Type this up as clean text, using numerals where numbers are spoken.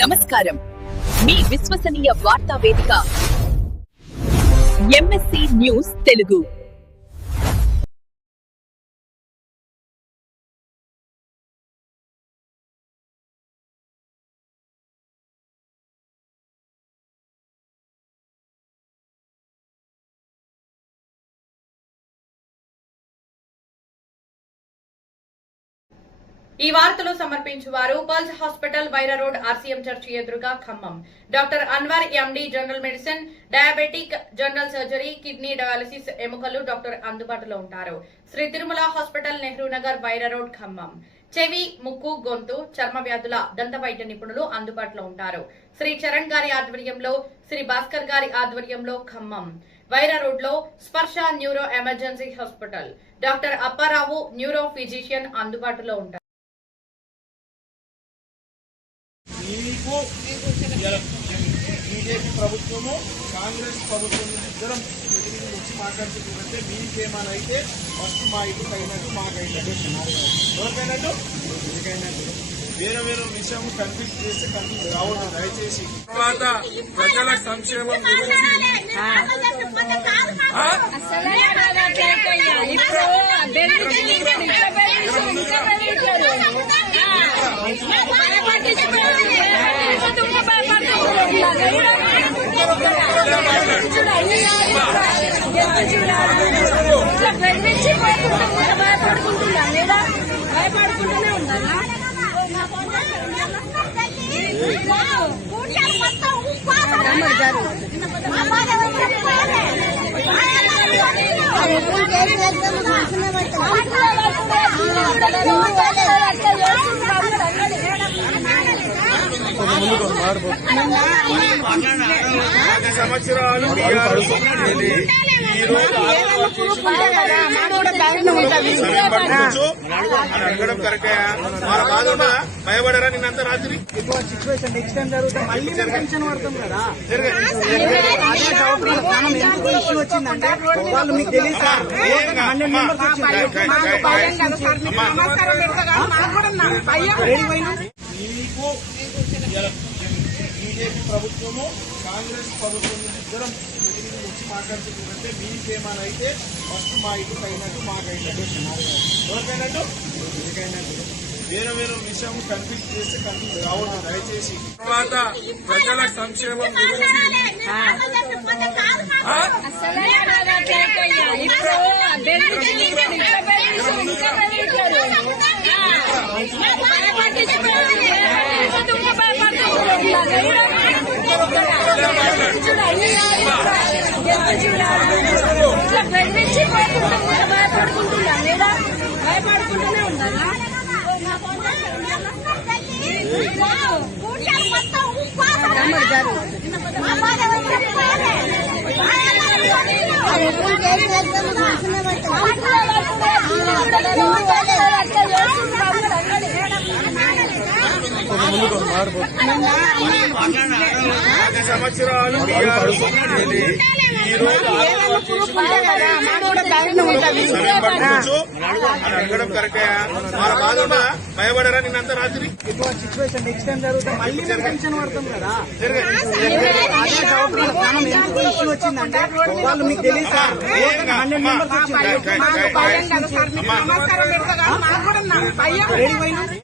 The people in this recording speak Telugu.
నమస్కారం. మీ విశ్వసనీయ వార్తా వేదిక ఎంఎస్సి న్యూస్ తెలుగు. ఈ వార్తలు సమర్పించువారు pulse hospital Wyra road RCM church ఎదురుగా Khammam. Doctor Anwar MD general medicine, diabetic, general surgery, kidney dialysis, ఎముకలు డాక్టర్ అందుబాటులో ఉంటారు. Shri Tirumala hospital, Nehru Nagar, Wyra road Khammam. చెవి, ముక్కు, గొంతు, చర్మ వ్యాధుల దంత వైద్య నిపుణులు అందుబాటులో ఉంటారు. శ్రీ చరణ్ గారి ఆధ్వర్యంలో, శ్రీ భాస్కర్ గారి ఆధ్వర్యంలో ఖమ్మం. వైరా రోడ్ లో స్పర్శ neuro emergency hospital, doctor Apparao neuro physician అందుబాటులో ఉంటారు. బీజేపీ ప్రభుత్వము కాంగ్రెస్ ప్రభుత్వం ఇద్దరం ప్రతినిధులు వచ్చి మాట్లాడుతుంటే మీకేమైనా అయితే ఫస్ట్ మా ఇంటికి అయినట్టు మాకైనట్టు ఎవరికైనట్టు వేరే వేరే విషయం కన్ఫ్యూజ్ చేస్తే కన్ఫ్యూజ్ కావద్దు దయచేసి. తర్వాత ప్రజల సంక్షేమం గురించి భయపడుకుంటూనే ఉండాలా సంవత్సరాలు అడగడం కరెక్టే. వాళ్ళ బాధ ఉండదా? భయపడరా నిన్నంత రాత్రి సిచ్యువేషన్ నెక్స్ట్ టైం జరుగుతుంది మళ్ళీ టెన్షన్ పడతాం కదా. ఇష్యూ వచ్చిందంటే వాళ్ళు మీకు తెలియదు సార్. మీకు బీజేపీ ప్రభుత్వము కాంగ్రెస్ ప్రభుత్వం ఇద్దరం ప్రతినిధులు వచ్చి మాట్లాడుతుంటే మీకేమైనా అయితే ఫస్ట్ మా ఇంటికి అయినట్టు మాకైనట్టు ఎవరికైనట్టు వేరే వేరే విషయం కన్ఫ్యూజ్ చేస్తే కన్ఫ్యూజ్ కావద్దు దయచేసి. తర్వాత ప్రజల సంక్షేమం గురించి భయపడుకుంటూనే ఉండాలా సంవత్సరాలు అడగడం కరెక్టే. వాళ్ళ బాధ ఉండదా? భయపడరా నిన్నంత రాత్రి సిచ్యువేషన్ నెక్స్ట్ టైం జరుగుతుంది మళ్ళీ టెన్షన్ పడతాం కదా. ఇష్యూ వచ్చిందంటే వాళ్ళు మీకు తెలియదు సార్. భయం కదా సార్.